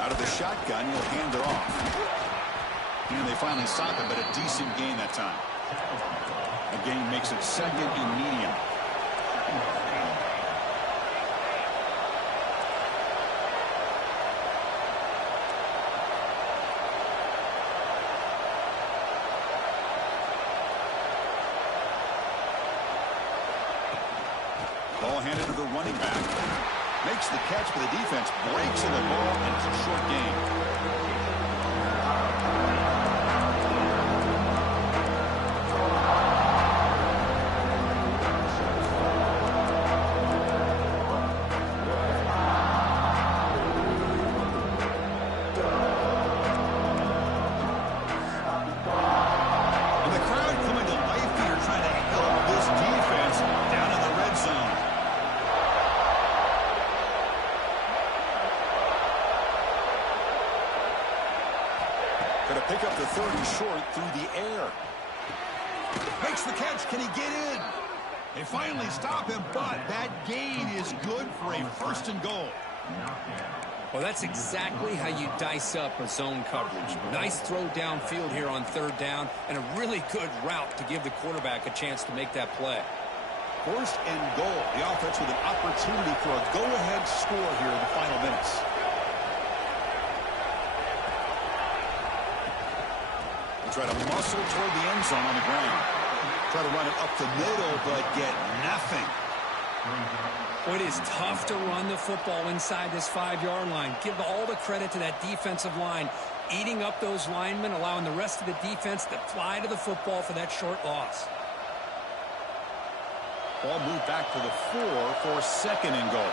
Out of the shotgun, he'll hand it off. And they finally stop it, but a decent gain that time. The gain makes it second and medium. Ball handed to the running back. Makes the catch, but the defense breaks in the ball, and it's a short gain. Pick up the third and short through the air. Makes the catch. Can he get in? They finally stop him, but that gain is good for a first and goal. Well, that's exactly how you dice up a zone coverage. Nice throw downfield here on third down, and a really good route to give the quarterback a chance to make that play. First and goal. The offense with an opportunity for a go-ahead score here in the final minutes. Try to muscle toward the end zone on the ground. Try to run it up the middle, but get nothing. Well, it is tough to run the football inside this 5-yard line. Give all the credit to that defensive line, eating up those linemen, allowing the rest of the defense to fly to the football for that short loss. Ball moved back to the 4 for second and goal.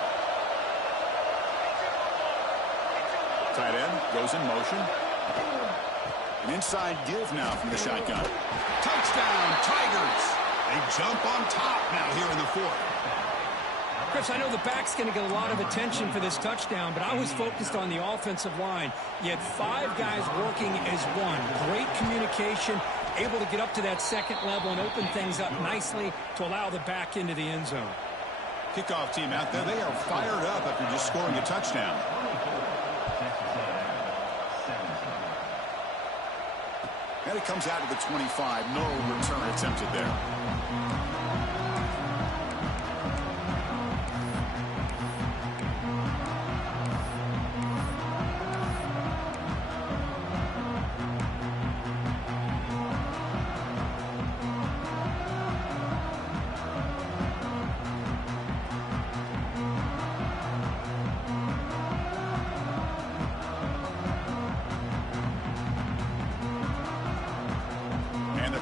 Tight end goes in motion. An inside give now from the shotgun. Touchdown, Tigers. They jump on top now here in the fourth. Chris, I know the back's going to get a lot of attention for this touchdown, but I was focused on the offensive line. You had 5 guys working as one. Great communication, able to get up to that second level and open things up nicely to allow the back into the end zone. Kickoff team out there, they are fired up after just scoring a touchdown. And it comes out to the 25. No return attempted there.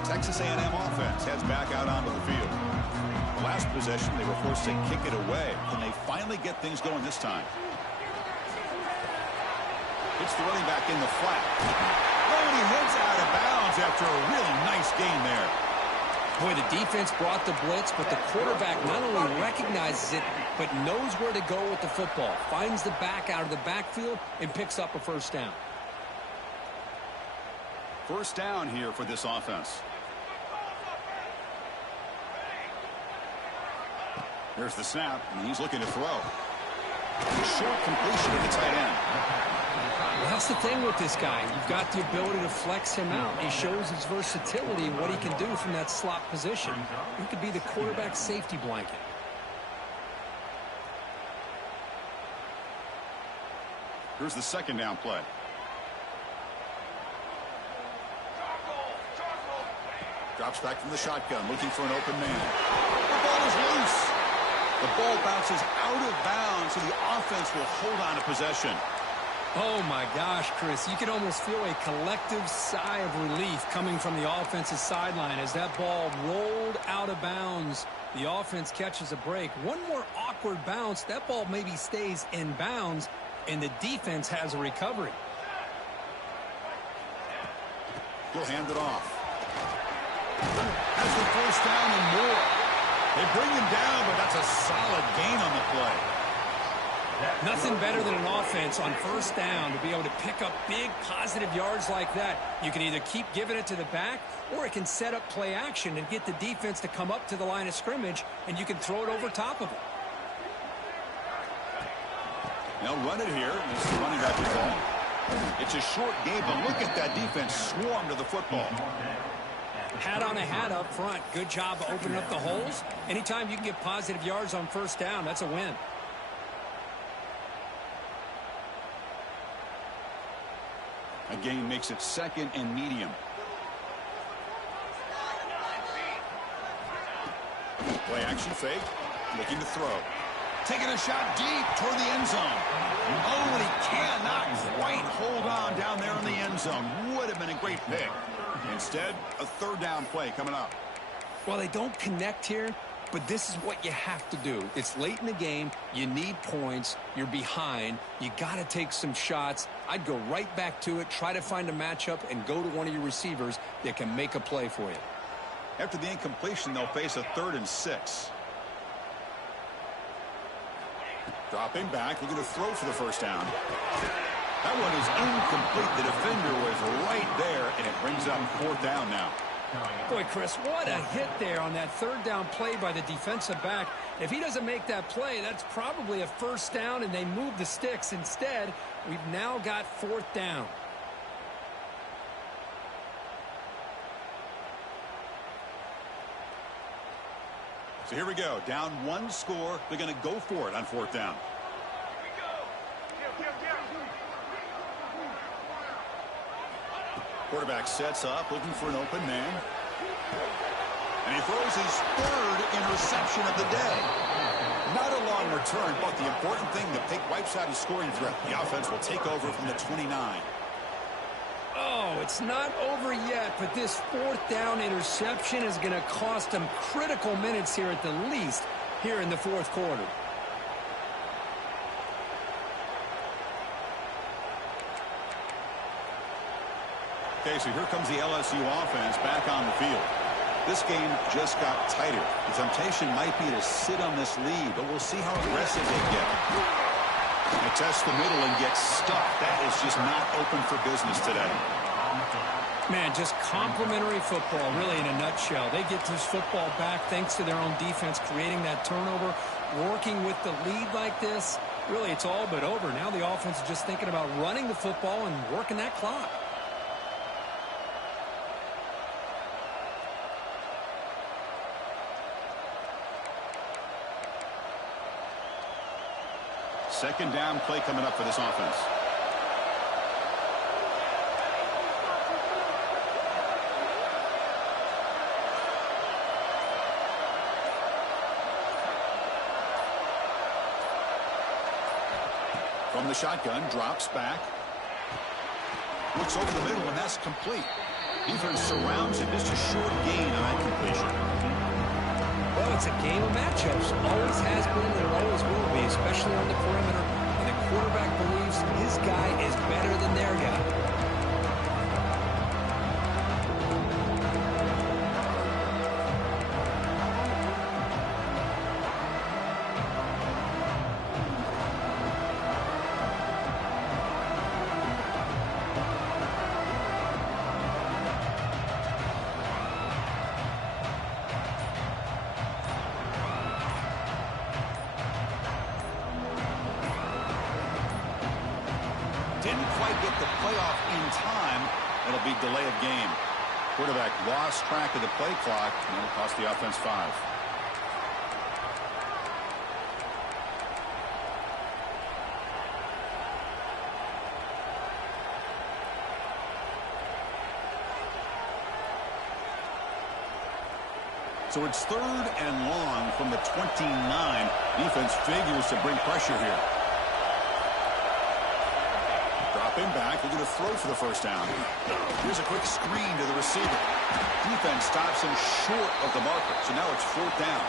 Texas A&M offense heads back out onto the field. The last possession, they were forced to kick it away. Can they finally get things going this time? It's the running back in the flat. Oh, and he heads out of bounds after a really nice gain there. Boy, the defense brought the blitz, but the quarterback not only recognizes it, but knows where to go with the football. Finds the back out of the backfield and picks up a first down. First down here for this offense. There's the snap, and he's looking to throw. Short completion to the tight end. Well, that's the thing with this guy. You've got the ability to flex him out. He shows his versatility and what he can do from that slot position. He could be the quarterback's safety blanket. Here's the second down play. Drops back from the shotgun, looking for an open man. The ball is loose. The ball bounces out of bounds, so the offense will hold on to possession. Oh, my gosh, Chris. You could almost feel a collective sigh of relief coming from the offensive sideline as that ball rolled out of bounds. The offense catches a break. One more awkward bounce. That ball maybe stays in bounds, and the defense has a recovery. He'll hand it off. Has the first down and more. They bring him down, but that's a solid gain on the play. Nothing better than an offense on first down to be able to pick up big positive yards like that. You can either keep giving it to the back, or it can set up play action and get the defense to come up to the line of scrimmage, and you can throw it over top of it. They'll run it here. It's the running back involved. It's a short game, but look at that defense swarm to the football. Hat on a hat up front. Good job opening up the holes. Anytime you can get positive yards on first down, that's a win. A gain makes it 2nd and medium. Play action fake. Looking to throw. Taking a shot deep toward the end zone. Oh, and he cannot quite hold on down there in the end zone. Would have been a great pick. Instead, a 3rd down play coming up. Well, they don't connect here, but this is what you have to do. It's late in the game. You need points. You're behind. You got to take some shots. I'd go right back to it, try to find a matchup, and go to one of your receivers that can make a play for you. After the incompletion, they'll face a 3rd and 6. Dropping back, looking to throw for the first down. That one is incomplete. The defender was right there, and it brings up 4th down now. Boy, Chris, what a hit there on that 3rd down play by the defensive back. If he doesn't make that play, that's probably a 1st down, and they move the sticks. Instead, we've now got 4th down. So here we go. Down 1 score. They're going to go for it on 4th down. Quarterback sets up, looking for an open man. And he throws his 3rd interception of the day. Not a long return, but the important thing, the pick wipes out his scoring threat. The offense will take over from the 29. Oh, it's not over yet, but this 4th down interception is going to cost them critical minutes here at the least here in the 4th quarter. Okay, so here comes the LSU offense back on the field. This game just got tighter. The temptation might be to sit on this lead, but we'll see how aggressive they get. They test the middle and get stuck. That is just not open for business today. Man, just complimentary football, really, in a nutshell. They get this football back thanks to their own defense, creating that turnover, working with the lead like this. Really, it's all but over. Now the offense is just thinking about running the football and working that clock. Second down play coming up for this offense. From the shotgun, drops back. Looks over the middle, and that's complete. Defense surrounds him. Just a short gain on that completion. Well, it's a game of matchups. Always has been and always will be, especially on the perimeter. And the quarterback believes his guy is better than their guy. Didn't quite get the playoff in time. It'll be delay of game. Quarterback lost track of the play clock, and it'll cost the offense 5. So it's 3rd and long from the 29. Defense figures to bring pressure here. Dropping back, looking to throw for the first down. Here's a quick screen to the receiver. Defense stops him short of the marker, so now it's 4th down.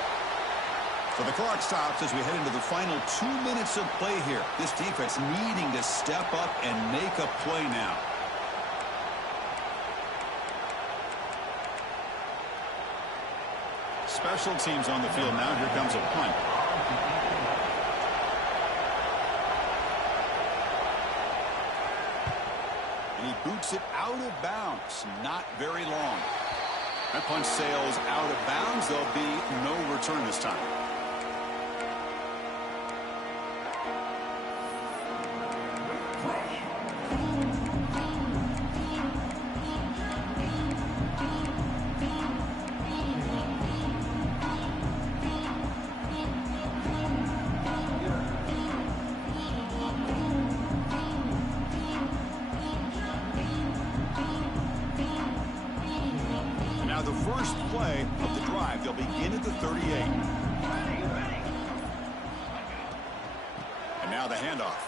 So the clock stops as we head into the final 2 minutes of play here. This defense needing to step up and make a play now. Special teams on the field now. Here comes a punt. And he boots it out of bounds. Not very long. That punt sails out of bounds. There'll be no return this time. first play of the drive. They'll begin at the 38. And now the handoff.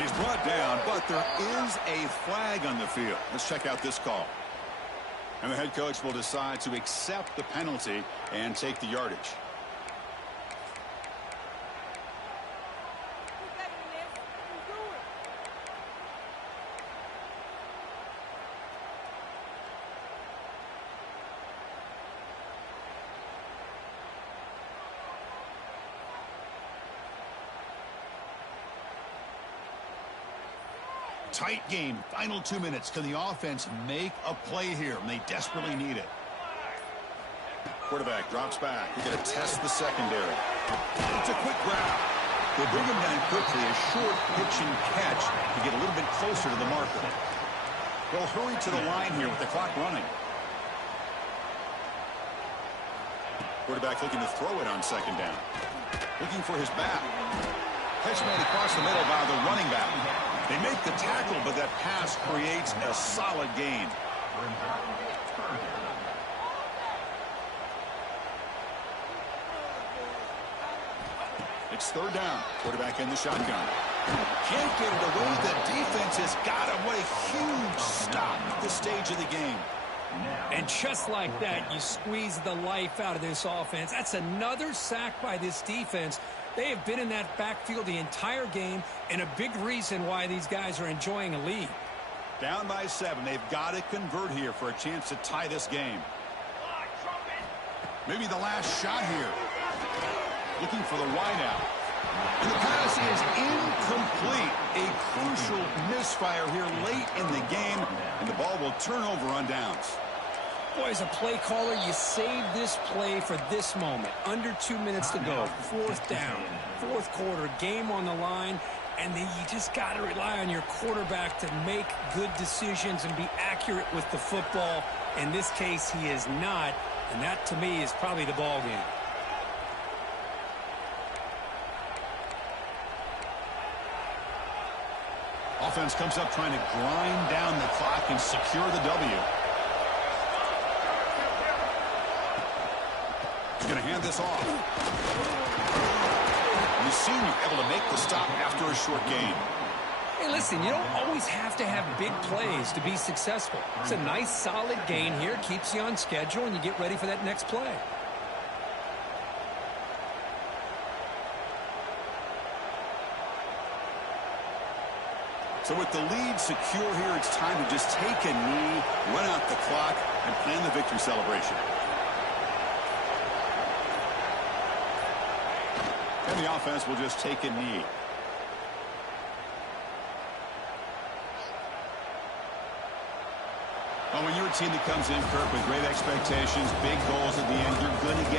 He's brought down, but there is a flag on the field. Let's check out this call. And the head coach will decide to accept the penalty and take the yardage. Tight game. Final 2 minutes. Can the offense make a play here? And they desperately need it. Quarterback drops back. We're going to test the secondary. It's a quick grab. They bring him down quickly. A short pitch and catch to get a little bit closer to the marker. They'll hurry to the line here with the clock running. Quarterback looking to throw it on second down. Looking for his back. Catch made across the middle by the running back. They make the tackle, but that pass creates a solid gain. It's third down. Quarterback in the shotgun. Can't get it away. The defense has got him. What a huge stop at this stage of the game. And just like that, you squeeze the life out of this offense. That's another sack by this defense. They have been in that backfield the entire game, and a big reason why these guys are enjoying a lead. Down by 7. They've got to convert here for a chance to tie this game. Maybe the last shot here. Looking for the wideout. And the pass is incomplete. A crucial misfire here late in the game, and the ball will turn over on downs. Boy, as a play caller, you save this play for this moment. Under 2 minutes to go. Fourth down. Fourth quarter. Game on the line. And then you just got to rely on your quarterback to make good decisions and be accurate with the football. In this case, he is not. And that, to me, is probably the ball game. Offense comes up trying to grind down the clock and secure the W. He's going to hand this off. The senior able to make the stop after a short gain. Hey, listen, you don't always have to have big plays to be successful. It's a nice, solid gain here. Keeps you on schedule, and you get ready for that next play. So with the lead secure here, it's time to just take a knee, run out the clock, and plan the victory celebration. And the offense will just take a knee. Well, when you're a team that comes in, Kirk, with great expectations, big goals at the end, you're going to get